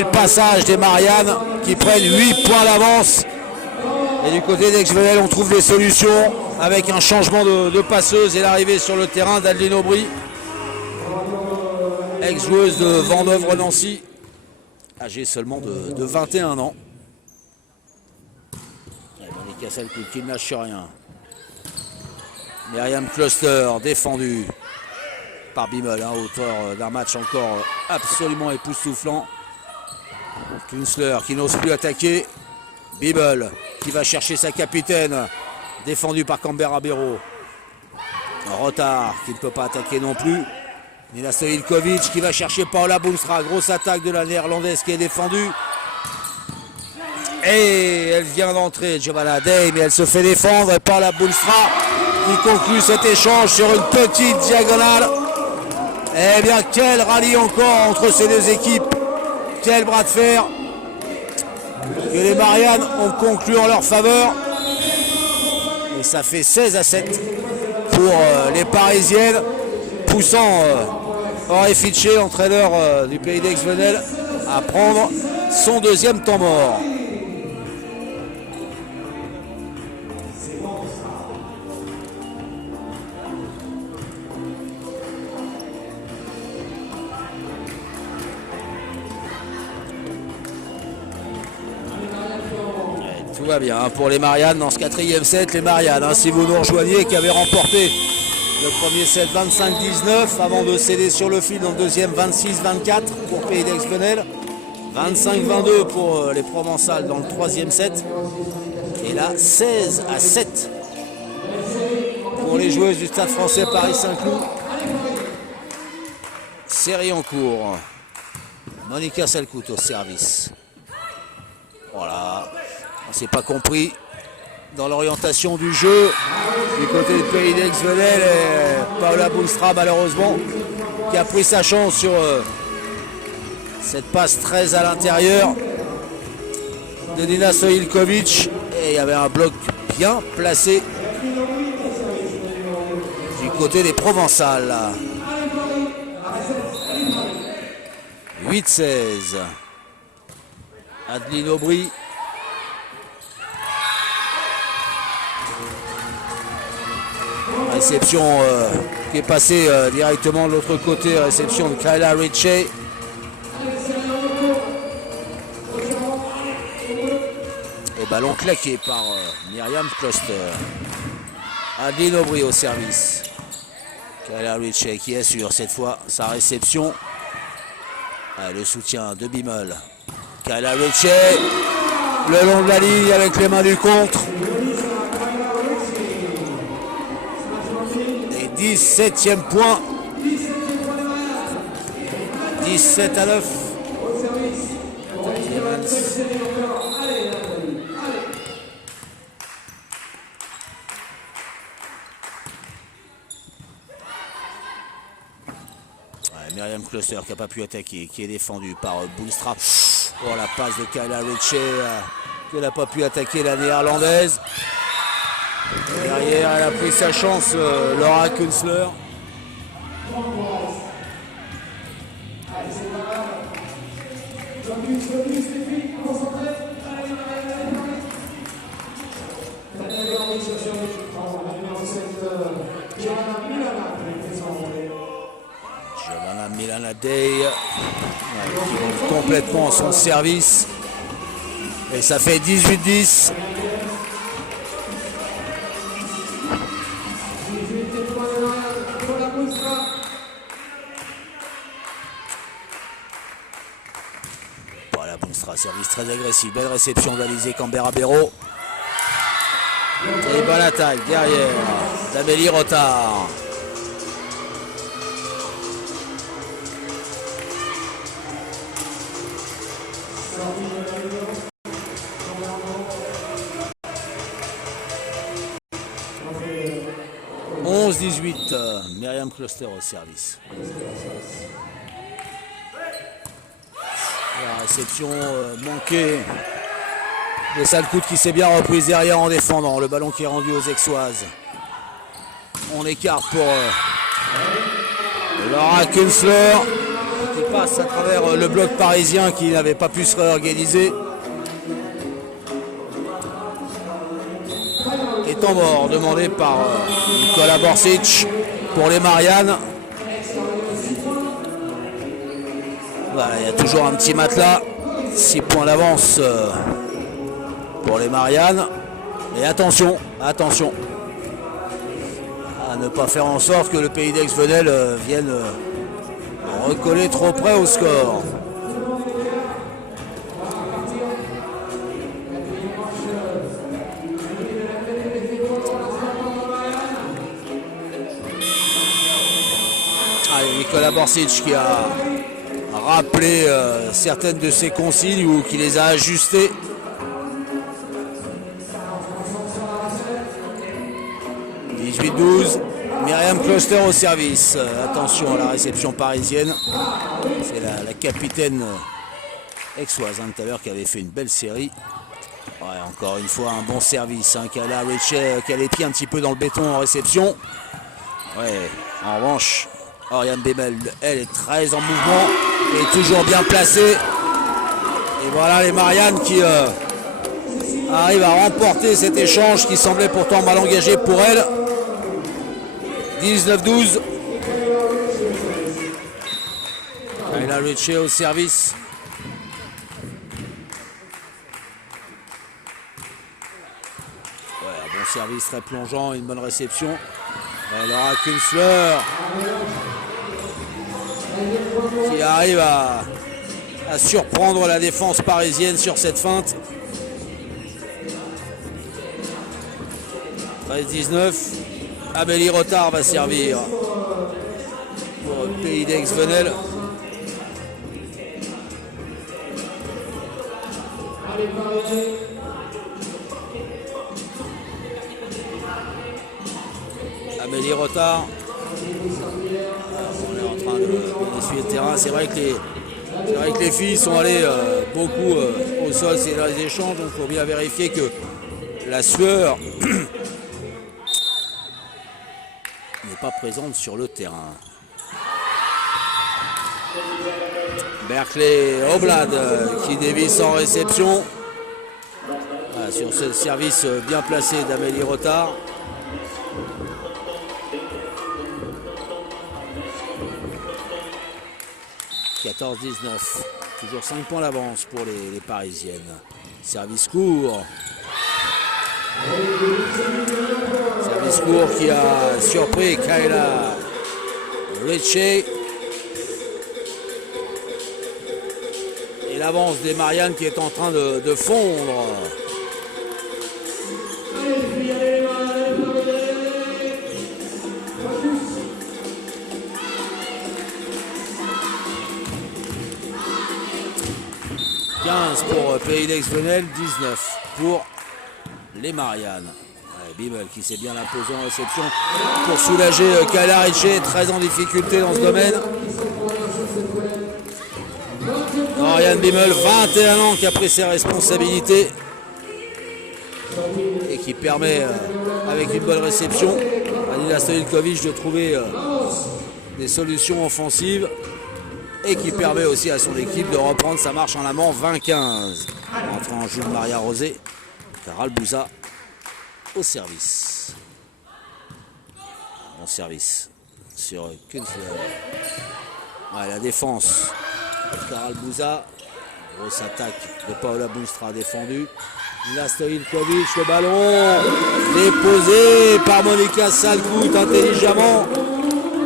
Quel passage des Marianne qui prennent 8 points d'avance. Et du côté d'Aix-Venelle, on trouve des solutions avec un changement de passeuse et l'arrivée sur le terrain d'Adeline Aubry, ex-joueuse de Vendôme-Nancy, âgée seulement de 21 ans. Monica Salcout qui ne lâche rien. Myriam Cluster défendue par Bimmel, auteur d'un match encore absolument époustouflant. Kunzler qui n'ose plus attaquer. Bimmel qui va chercher sa capitaine, défendue par Canberra Béraud. Rotard qui ne peut pas attaquer non plus. Nina Stojilkovic qui va chercher Paula Boomstra. Grosse attaque de la néerlandaise qui est défendue. Et elle vient d'entrer, Giovanna Day, mais elle se fait défendre. Et Paula Boomstra qui conclut cet échange sur une petite diagonale. Eh bien, quel rallye encore entre ces deux équipes. Quel bras de fer que les Marianne ont conclu en leur faveur. Et ça fait 16-7 pour les Parisiennes, poussant Henri Fitché, entraîneur du pays d'Aix-Venelle, à prendre son deuxième temps mort. Tout va bien pour les Marianne dans ce quatrième set. Les Marianne, si vous nous rejoignez, qui avaient remporté le premier set 25-19 avant de céder sur le fil dans le deuxième 26-24 pour Pays d'Aix-Venelle. 25-22 pour les Provençales dans le troisième set. Et là, 16-7 pour les joueuses du Stade Français Paris-Saint-Cloud. Série en cours. Monica Salcout au service. Voilà. On ne s'est pas compris dans l'orientation du jeu du côté du Pays d'Aix-Venelle. Et Paula Boomstra, malheureusement, qui a pris sa chance sur cette passe très à l'intérieur de Nina Stojilkovic. Et il y avait un bloc bien placé du côté des Provençales. 8-16. Adeline Aubry. Réception qui est passée directement de l'autre côté. Réception de Kyla Ritchie. Et ballon claqué par Myriam Cluster. Adeline Aubry au service. Kyla Ritchie qui assure cette fois sa réception. Le soutien de Bimmel. Kyla Ritchie le long de la ligne avec les mains du contre. 17e point. 17-9. Myriam Cluster qui n'a pas pu attaquer, qui est défendue par Boomstra. Oh, la passe de Kyla Ritchie qui n'a pas pu attaquer la néerlandaise. Derrière, elle a pris sa chance, Laura Kunzler. Giovanna Milana-Day qui monte complètement son service. Et ça fait 18-10. Voilà, Boomstra, service très agressif. Belle réception d'Alizé Canberra Béraud. Et bonne attaque derrière d'Amélie Rotard. « 11-18, Myriam Cluster au service. La réception manquée de Salcout qui s'est bien reprise derrière en défendant. Le ballon qui est rendu aux Aixoises. On écarte pour Laura Kunzler qui passe à travers le bloc parisien qui n'avait pas pu se réorganiser. Et temps mort demandé par Nikola Borsic pour les Mariannes. Voilà, il y a toujours un petit matelas. 6 points d'avance pour les Mariannes. Et attention, attention à ne pas faire en sorte que le Pays d'Aix-Venelle vienne recoller trop près au score. Allez, Nikola Borsic qui a rappelé certaines de ses consignes ou qui les a ajustées. « 18-12, Myriam Kloster au service. Attention à la réception parisienne. C'est la capitaine aixoise tout à l'heure qui avait fait une belle série. Ouais, encore une fois un bon service. Kayla Ritchie qui a les pieds un petit peu dans le béton en réception. Ouais, en revanche, Oriane Bemel, elle est très en mouvement et toujours bien placée. Et voilà les Mariannes qui arrivent à remporter cet échange qui semblait pourtant mal engagé pour elle. 19-12. Kayla Ritchie au service. Ouais, un bon service très plongeant, une bonne réception. Ouais, Laura Künzler qui arrive à surprendre la défense parisienne sur cette feinte. 13-19. Amélie Rotard va servir pour le Pays d'Aix-Venelle. Amélie Rotard. On est en train d'essuyer le terrain. C'est vrai que les filles sont allées beaucoup au sol, c'est dans les échanges, donc il faut bien vérifier que la sueur n'est pas présente sur le terrain. Berkeley Oblad qui dévisse en réception. Voilà, sur ce service bien placé d'Amélie Rotard. « 14-19. Toujours 5 points d'avance pour les Parisiennes. Service court. Service court qui a surpris Kayla Ritchie. Et l'avance des Mariannes qui est en train de fondre. Pour Pays d'Aix-Venelle, 19 pour les Mariannes. Bimel qui s'est bien imposé en réception pour soulager Kayla Ritchie, très en difficulté dans ce domaine. Oriane Bimel, 21 ans, qui a pris ses responsabilités et qui permet, avec une bonne réception, à Nina Stojkovic de trouver des solutions offensives. Et qui permet aussi à son équipe de reprendre sa marche en amont 20-15. Entrant en jeu de Maria Rosé, Caral Bouza au service. Bon service sur Künzler. Ouais, la défense de Caral Bouza. Grosse attaque de Paola Boustra défendue. Nina Stojkovic, le ballon déposé par Monica Salcout intelligemment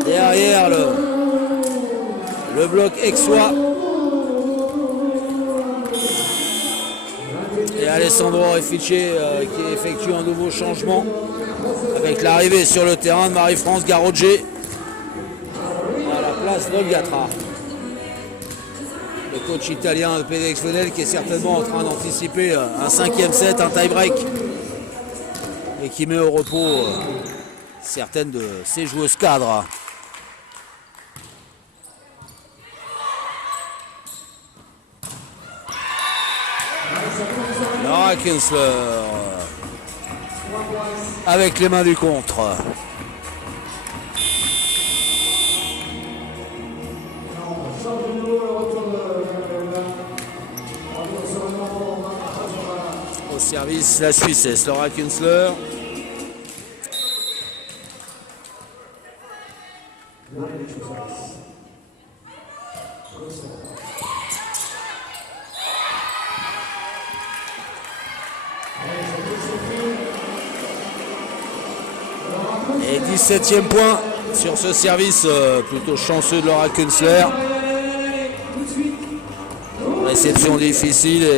derrière le bloc aixois. Et Alessandro Refice qui effectue un nouveau changement avec l'arrivée sur le terrain de Marie-France Garogé à la place d'Olgatra. Le coach italien de Pays d'Aix-Venelle qui est certainement en train d'anticiper un 5e set, un tie-break et qui met au repos certaines de ses joueuses cadres. Laura Künzler avec les mains du contre. service, la Suissesse, Laura Künzler. Et 17e point sur ce service plutôt chanceux de Laura Künzler. Réception difficile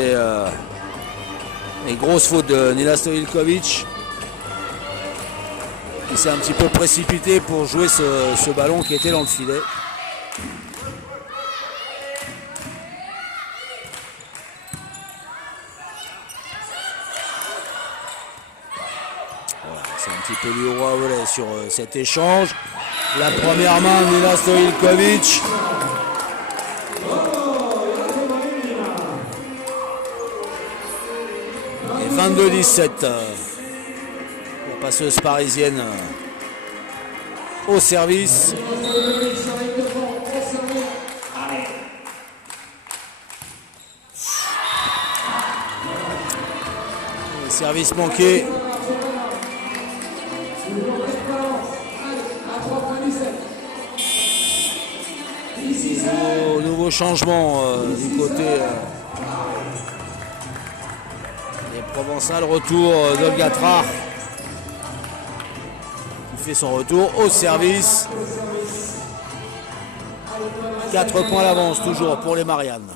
et grosse faute de Nina Stojilkovic qui s'est un petit peu précipité pour jouer ce ballon qui était dans le filet. Voilà, c'est un petit peu du roi au volet sur cet échange. La première main de Nina Stojilkovic. Et 22-17. La passeuse parisienne au service. Le service manqué. Nouveau changement du côté des Provençales. Retour d'Olga Trar qui fait son retour au service. 4 points d'avance toujours pour les Mariannes.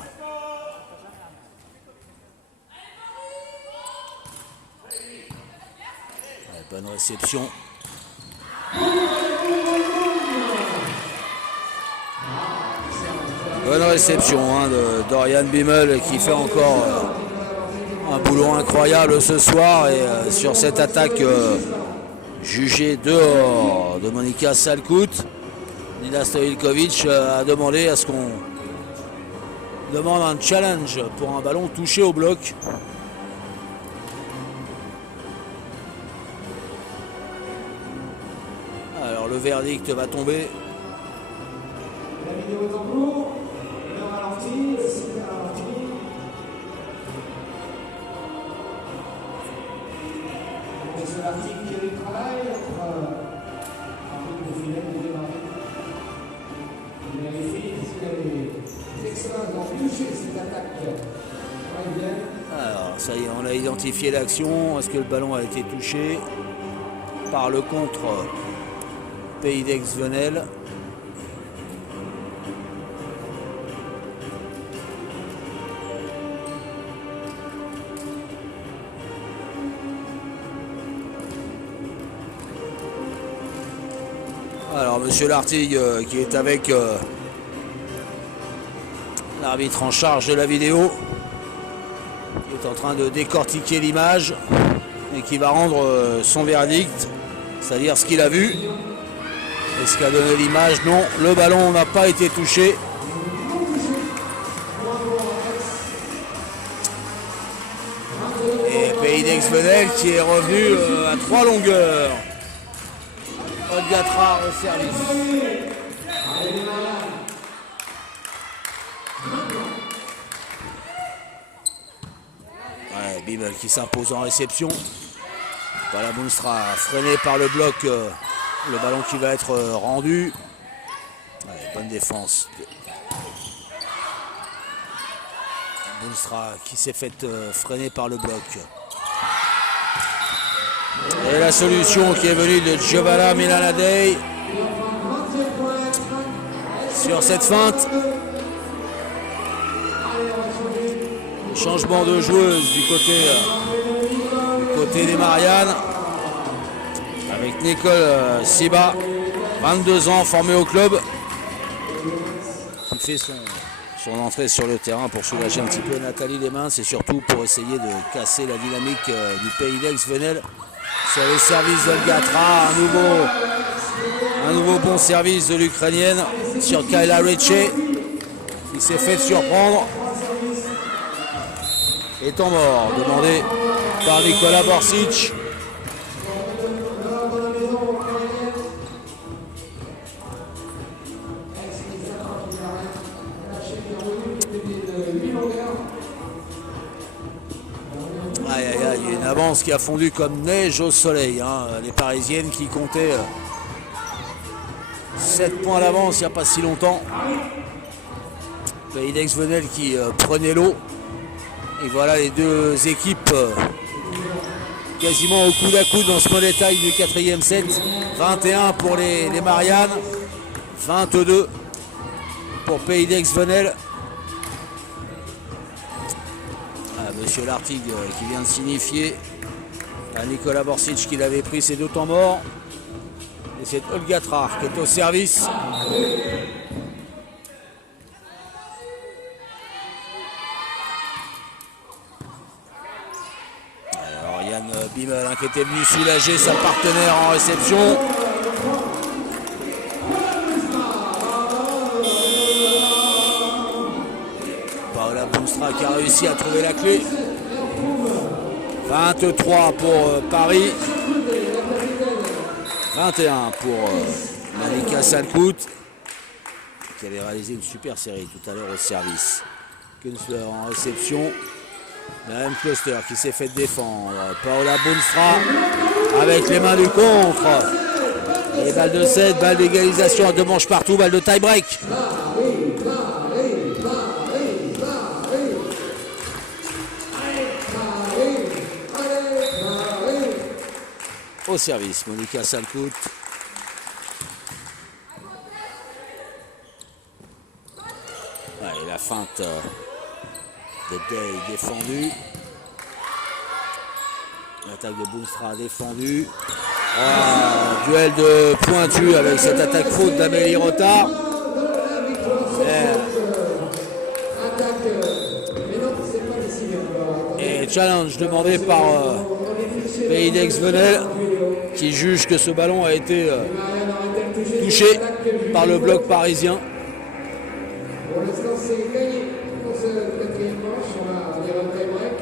Bonne réception. Bonne réception de Dorian Bimmel qui fait encore un boulot incroyable ce soir et sur cette attaque jugée dehors de Monica Salkout. Nina Stojilkovic a demandé à ce qu'on demande un challenge pour un ballon touché au bloc. Alors le verdict va tomber. La vidéo est en cours, le ralenti, le signe ralenti. C'est l'article qui est le travail entre l'article de filet et le mari. Il vérifie si les experts ont touché cette attaque parisienne. Alors ça y est, on a identifié l'action. Est-ce que le ballon a été touché par le contre Pays d'Aix-Venelle? Alors monsieur Lartigue qui est avec l'arbitre en charge de la vidéo, qui est en train de décortiquer l'image et qui va rendre son verdict, c'est-à-dire ce qu'il a vu. Est-ce qu'a donné l'image? Non, le ballon n'a pas été touché. Et Pays d'Aix-Venelle qui est revenu à 3 longueurs. Olga Trar au service. Ouais, Bimmel qui s'impose en réception. Boulstra freiné par le bloc. Le ballon qui va être rendu. Ouais, bonne défense. Boulstra qui s'est fait freiner par le bloc. Et la solution qui est venue de Giovanna Milanadei sur cette feinte. Changement de joueuse du côté des Mariannes. Avec Nicole Siba, 22 ans, formée au club, qui fait son entrée sur le terrain pour soulager un petit peu Nathalie Lemain. C'est surtout pour essayer de casser la dynamique du Pays d'Aix-Venelle sur les services d'Olga Trar. Un nouveau bon service de l'Ukrainienne sur Kayla Ritchie, qui s'est fait surprendre. Et temps mort demandé par Nicolas Borsic. Aïe aïe aïe. il y a une avance qui a fondu comme neige au soleil. Hein. Les Parisiennes qui comptaient 7 points d'avance il n'y a pas si longtemps. Pays d'Aix-Venelle qui prenait l'eau. Et voilà les deux équipes quasiment au coude à coude dans ce Money Time du 4e set. 21 pour les Mariannes, 22 pour Pays d'Aix-Venelle. Monsieur Lartigue qui vient de signifier à Nicolas Borsic qu'il avait pris ses 2 temps morts. Et c'est Olga Trar qui est au service. Alors Yann Bimmel qui était venu soulager sa partenaire en réception. Paola Boonstra qui a réussi à trouver la clé. 23 pour Paris. 21 pour Malika Salkout qui avait réalisé une super série tout à l'heure au service. Künzler en réception. Myriam Kloster qui s'est fait défendre. Paola Boonstra avec les mains du contre. Et balle de 7, balle d'égalisation à 2 manches partout, balle de tie-break. Au service, Monica Salkout. Et la feinte de Day défendue. L'attaque de Boonstra défendue. Duel de pointu avec cette attaque faute d'Amélie Rotard. Et challenge demandé par Pays d'Aix-Venelle qui juge que ce ballon a été touché par le bloc parisien. Pour l'instant, c'est gagné pour ce 4e manche. On va dire un tie-break.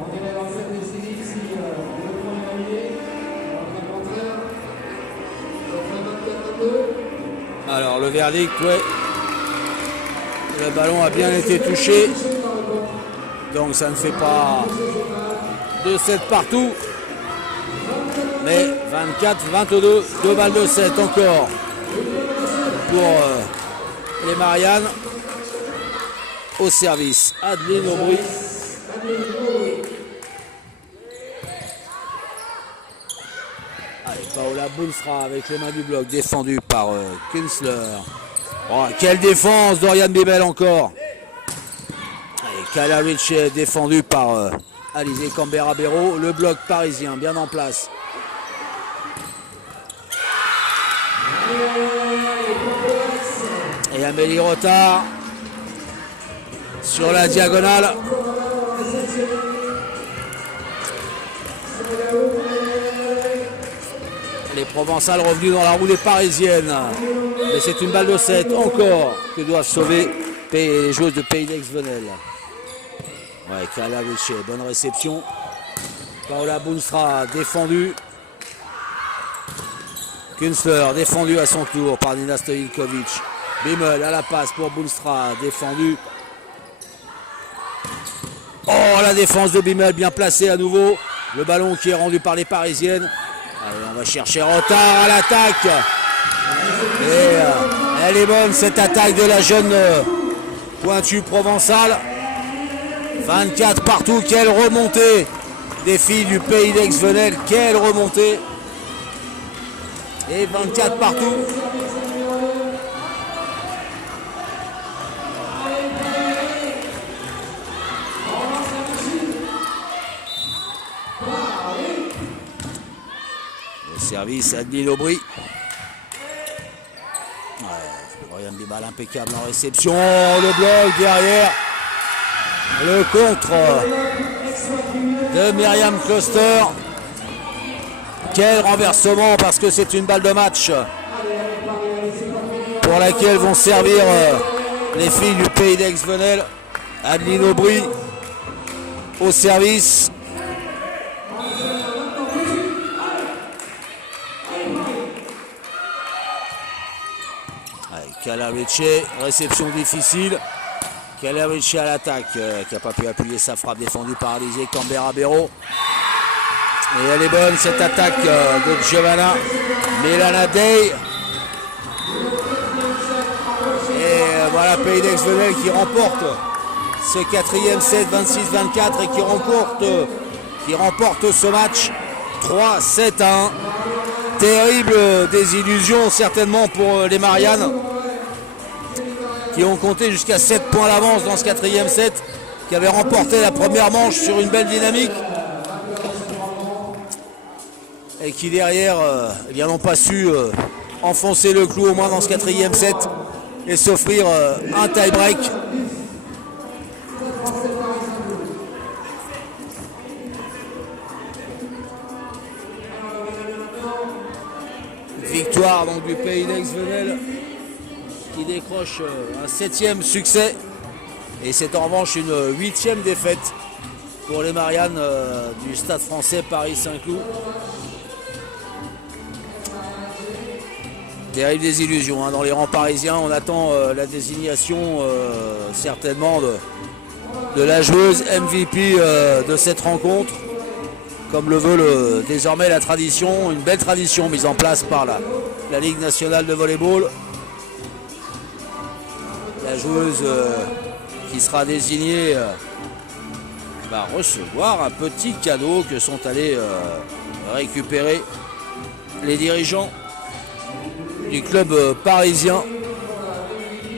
On dirait dans cette décennie si le premier arrivé, en contraire, on fait 24-22. Alors le verdict, ouais. Le ballon a bien été touché. Donc ça ne fait pas 2-7 partout. Mais 24-22, 2 balles de 7 encore pour les Mariannes. Au service, Adeline Aubry. Allez, Paola Boonstra avec les mains du bloc, défendue par Künzler. Oh, quelle défense d'Oriane Bimmel encore. Et Kala Ritchie défendu par Alizé Cambera-Béraud. Le bloc parisien bien en place. Et Amélie Rotard sur la diagonale. Les Provençales revenues dans la roue des Parisiennes. Et c'est une balle de 7 encore que doivent sauver les joueuses de Pays d'Aix-Venelle. Ouais, Kala Ritchie, bonne réception. Paola Boonstra défendue. Künzler défendu à son tour par Nina Stojkovic. Bimmel à la passe pour Boonstra, défendu. Oh, la défense de Bimmel bien placée à nouveau. Le ballon qui est rendu par les Parisiennes. Allez, on va chercher Rotard à l'attaque. Et elle est bonne cette attaque de la jeune pointue provençale. 24 partout, quelle remontée des filles du Pays d'Aix-Venelle, quelle remontée. Et 24 partout. Le service Adeline Aubry. Oriane Bimmel impeccable en réception. Le bloc derrière. Le contre de Myriam Kloster. Quel renversement, parce que c'est une balle de match pour laquelle vont servir les filles du Pays d'Aix-Venelle. Adeline Aubry au service. Kala Ritchie, réception difficile. Kelerici à l'attaque, qui n'a pas pu appuyer sa frappe défendue par Alizé Cambera-Béraud. Et elle est bonne cette attaque de Giovanna Melanadei. Et voilà Pays d'Aix-Venelle qui remporte ce 4e set 26-24 et qui remporte ce match 3-7-1. Terrible désillusion certainement pour les Mariannes qui ont compté jusqu'à 7 points d'avance dans ce 4e set, qui avaient remporté la première manche sur une belle dynamique et qui derrière n'ont pas su enfoncer le clou au moins dans ce 4e set et s'offrir un tie-break. Victoire donc du Pays d'Aix-Venelle qui décroche un 7e succès et c'est en revanche une 8e défaite pour les Mariannes du Stade français Paris-Saint-Cloud. Terrible désillusion dans les rangs parisiens. On attend la désignation certainement de la joueuse MVP de cette rencontre, comme le veut désormais la tradition, une belle tradition mise en place par la Ligue nationale de volley-ball. La joueuse qui sera désignée va recevoir un petit cadeau que sont allés récupérer les dirigeants du club parisien. Et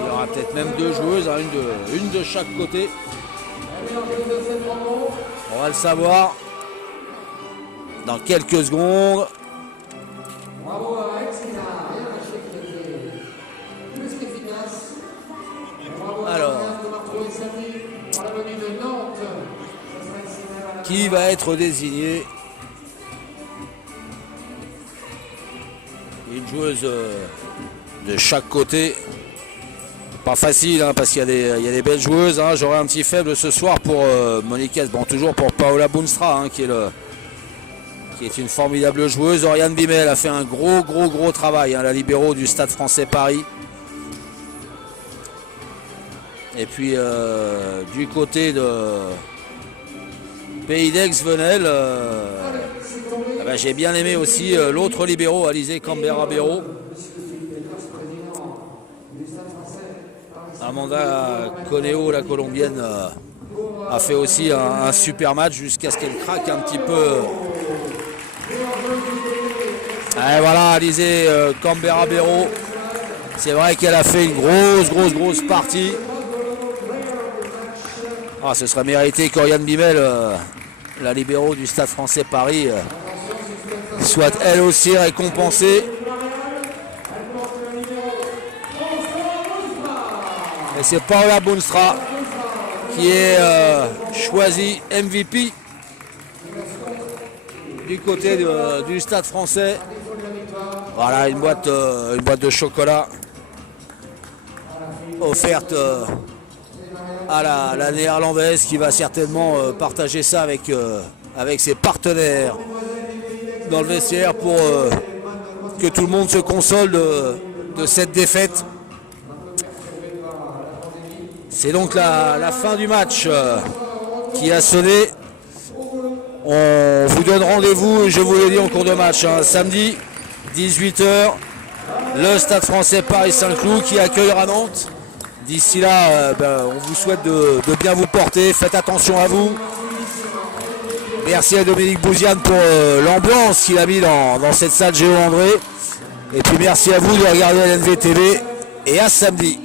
il y aura peut-être même 2 joueuses, une de chaque côté. On va le savoir dans quelques secondes. Bravo à Alex qui n'a rien lâché, qui était plus qu'efficace. Bravo à Alors, de retrouver samedi pour la venue de Nantes. Qui va être désigné? Une joueuse de chaque côté. Pas facile parce qu'il y a des belles joueuses. J'aurai un petit faible ce soir pour Monique, bon toujours pour Paola Boonstra qui est une formidable joueuse. Oriane Bimel a fait un gros travail, la libéro du Stade français Paris. Et puis du côté de Pays d'Aix-Venelle, j'ai bien aimé aussi l'autre libéro, Alizé Cambera-Béraud. Amanda Coneo, la colombienne, a fait aussi un super match jusqu'à ce qu'elle craque un petit peu. Et voilà, Alizé Cambera-Béraud. C'est vrai qu'elle a fait une grosse partie. Ce serait mérité qu'Oriane Bimel, la libéro du Stade français Paris, soit elle aussi récompensée. Et c'est Paola Boonstra qui est choisie MVP du côté du Stade français. Voilà une boîte de chocolat offerte à la néerlandaise qui va certainement partager ça avec ses partenaires dans le vestiaire pour que tout le monde se console de cette défaite. C'est donc la fin du match qui a sonné. On vous donne rendez-vous, je vous l'ai dit en cours de match, samedi 18h, le Stade français Paris-Saint-Cloud qui accueillera Nantes. D'ici là, on vous souhaite de bien vous porter, faites attention à vous. Merci à Dominique Bouziane pour l'ambiance qu'il a mis dans cette salle Géo André. Et puis merci à vous de regarder LNV TV et à samedi.